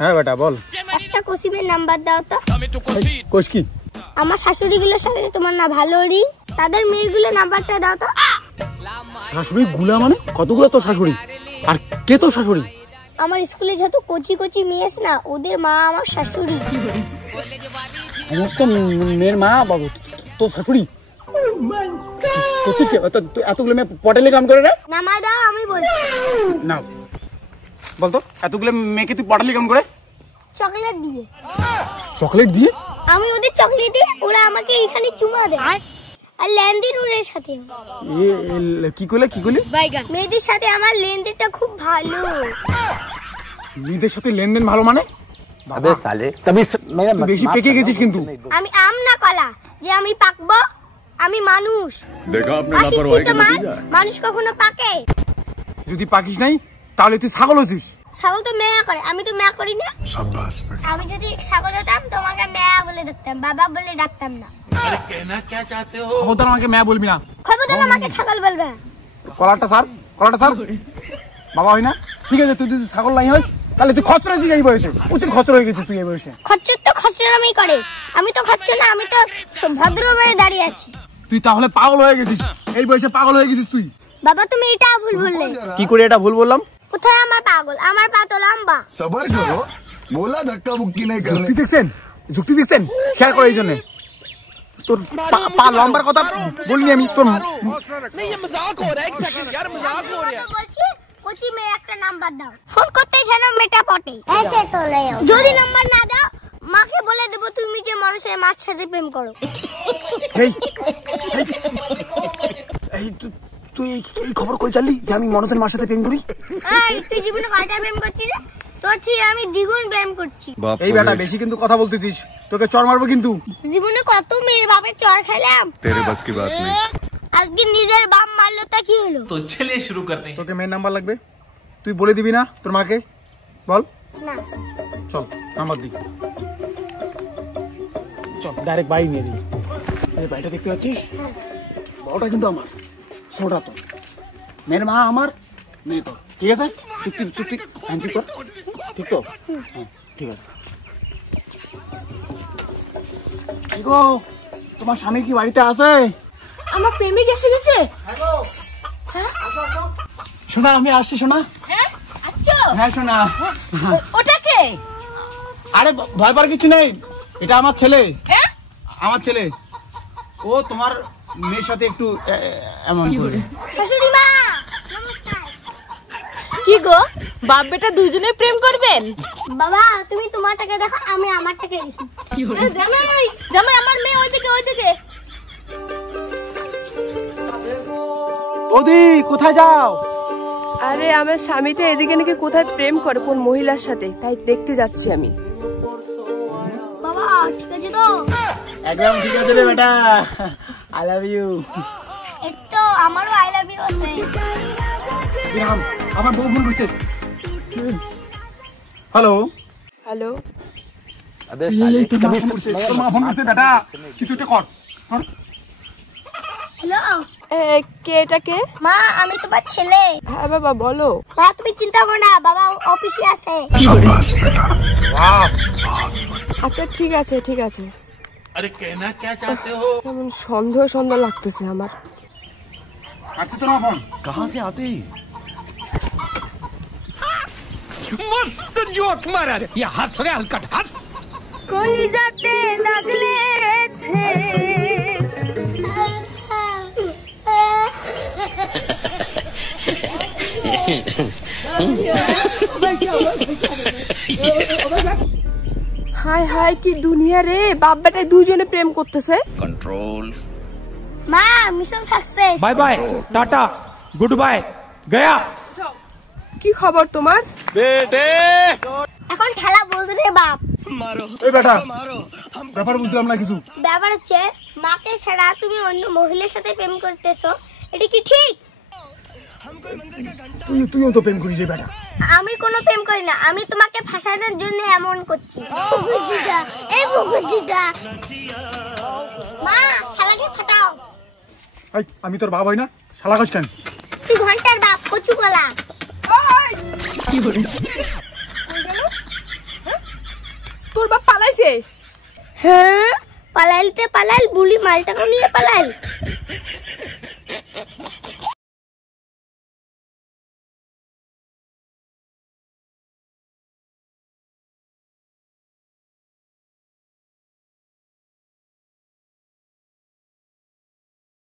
হ্যাঁ বেটা বল। একটা কসিমের নাম্বার দাও তো। কোষ কি? আমার শাশুড়িগুলোর সাথে তোমার না ভালো রিং, তাদের মেয়েগুলোর নাম্বারটা দাও তো। শাশুড়ি গুলা মানে কতগুলো তোর শাশুড়ি? আর কে তোর শাশুড়ি? আমার স্কুলে যত কচি কচি মেয়ে আছে না, ওদের মা আমার শাশুড়ি। সমস্ত মেয়ের মা বাবু তোর শাশুড়ি? এতগুলো মেয়ে পটেলে কাম করে রে? নামা দাও, আমি বলছি না বলতো, এতগুলো মেয়েকে তুই পটালি কাম করে? চকলেট দিয়ে। চকলেট দিয়ে? আমি ওদের চকলেট দিই, ওরা আমাকে এখানে চুমা দেয়। আর লেনদেন ওদের সাথে। কি করলে কি করলি? মেয়েদের সাথে আমার লেনদেনটা খুব ভালো। মেয়েদের সাথে লেনদেন ভালো মানে? अबे साले तभी বেশি পেকে গেছিস কিন্তু। আমি আম না কলা যে আমি পাকবো, আমি মানুষ। देखा आपने लापरवाही का नतीजा। মানুষ কখনো পাকে? যদি পাকিস নাই তাহলে তুই ছাগল হচ্ছিস। ছাগল তো মেয়া করে, আমি তো মেয়া করি না। शाबाश बेटा। আমি যদি ছাগল হতাম তোমাকে মেয়া বলে ডাকতাম, বাবা বলে ডাকতাম না। খবরদার আমাকে মেয়ে বলবি না। খবরদার আমাকে ছাগল বলবে। কলারটা স্যার, কলারটা স্যার। বাবা হয় না? ঠিক আছে, তুই যদি ছাগল নাই হস তাহলে তুই খচ্চর হয়েছিস এই বয়সে। প্রচুর খচ্চর হয়ে গেছিস তুই এই বয়সে। খচ্চর তো খচ্চরামি করে, আমি তো খচ্চর না, আমি তো ভদ্রভাবে দাঁড়িয়ে আছি। তুই তাহলে পাগল হয়ে গেছিস এই বয়সে, পাগল হয়ে গেছিস তুই। বাবা তুমি এটা ভুল বললে। কি করে এটা ভুল বললাম? কোথায় আমার পাগল? আমার পা তো লম্বা। सबर करो, बोला धक्का मुक्की नहीं करने। যুক্তি দেখছেন, যুক্তি দেখছেন, শেয়ার করে এই জন্য। তোর পা লম্বার কথা বলিনি আমি। তোর বলছি কোচি মেয়ে একটা নাম্বার দাও, ফোন করতে যেন মেটা পটে। যদি নাম্বার না দাও মাকে বলে দেবো তুমি যে মানুষের মার সাথে প্রেম করো। তুই এই খবর কই জানলি যে আমি মনসের মার সাথে প্রেম করি? এই তুই জীবনে কয়টা প্রেম করছিস রে? তোর থেকে আমি দ্বিগুণ প্রেম করছি। এই বেটা বেশি কিন্তু কথা বলতেছিস, তোকে চড় মারবো কিন্তু। জীবনে কত মেয়ের বাপের চড় খেলাম, तेरे बस की बात नहीं। আজকে নিজের বাপ মারলো তা কি হলো? तो चलिए शुरू करते हैं। তোকে মেয়ের নাম্বার লাগবে, তুই বলে দিবি না তোর মাকে? বল না চল নাম্বার দি, চল ডাইরেক্ট বাড়ি নিয়ে দিই। এই বাড়িটা দেখতে পাচ্ছিস, বড়টা কিন্তু আমার, ছোটটা তোর। মেয়ের মা আমার, মেয়ে তোর। ঠিক আছে? চুক্তি চুক্তি হ্যান্ডশেক কর, ঠিক তো? হ্যাঁ ঠিক আছে। কি গো, তোমার স্বামী কি বাড়িতে আছে? আমার প্রেমিক এসে গেছে। শোনা আমি আসছি শোনা। হ্যাঁ আচ্ছা, হ্যাঁ শোনা। ওটা কে? আরে ভয় পাওয়ার কিছু নেই, এটা আমার ছেলে। হ্যাঁ আমার ছেলে, ও তোমার মেয়ের সাথে একটু এমন করে। শাশুড়ি মা নমস্কার। কি গো, বাপ বেটা দুইজনে প্রেম করবেন? বাবা তুমি তোমারটাকে দেখো, আমি আমারটাকে দেখি। জামাই জামাই আমার মেয়ে ওইদিকে ওইদিকে। ওদি কোথায় যাও? আরে আমার স্বামীটা এদিকে নাকি কোথায় প্রেম করে কোন মহিলার সাথে, তাই দেখতে যাচ্ছি আমি। বাবা ঠিক আছে তো? একদম ঠিক আছে রে বেটা, আই লাভ ইউ। এই তো আমারও আই লাভ ইউ আছে। আমার বউ ফোন করছে। হ্যালো হ্যালো, अबे साले তোর মা ফোন করছে বেটা, কিছু একটা কর। হ্যালো কে এটা কে? মা আমি তোমার ছেলে। হ্যাঁ বাবা বলো। মা তুমি চিন্তা করো না, বাবা অফিসে আছে। शाबाश बेटा। আচ্ছা ঠিক আছে ঠিক আছে। अरे कहना क्या चाहते हो? কেমন সন্দেহ সন্দেহ লাগতেছে আমার। কাটছে তোর মা ফোন। कहाँ से आते हैं? मस्त जोक मारा रे, ये हंस रे हलकट हंस। কলিজাতে দাগ লেগেছে। হাই হাই কি দুনিয়া রে, বাপ বেটায় দুইজনে প্রেম করতেছে। कंट्रोल। মা mission success. Bye bye, tata, good bye, Gaya. কি খবর তোমার? बेटे এখন ঠেলা বোঝ রে বাপ। এই বেটা ব্যাপার বুঝলাম না কিছু। ব্যাপার হচ্ছে মাকে ছাড়া তুমি অন্য মহিলার সাথে প্রেম করতেছো, এটা কি ঠিক? তুইও তো প্রেম করিস রে বেটা। আমি কোনো প্রেম করি না, আমি তোমাকে ফাঁসানোর জন্য এমন করছি। মা শালাকে ফাটাও। আমি তোর বাবা হই না, শালা কস কেন? তুই ঘন্টার বাপ কচু কলা। পালাইছে? হ্যাঁ পালাইলতে পালাইল, বুলি মালটাকে নিয়ে পালাইল।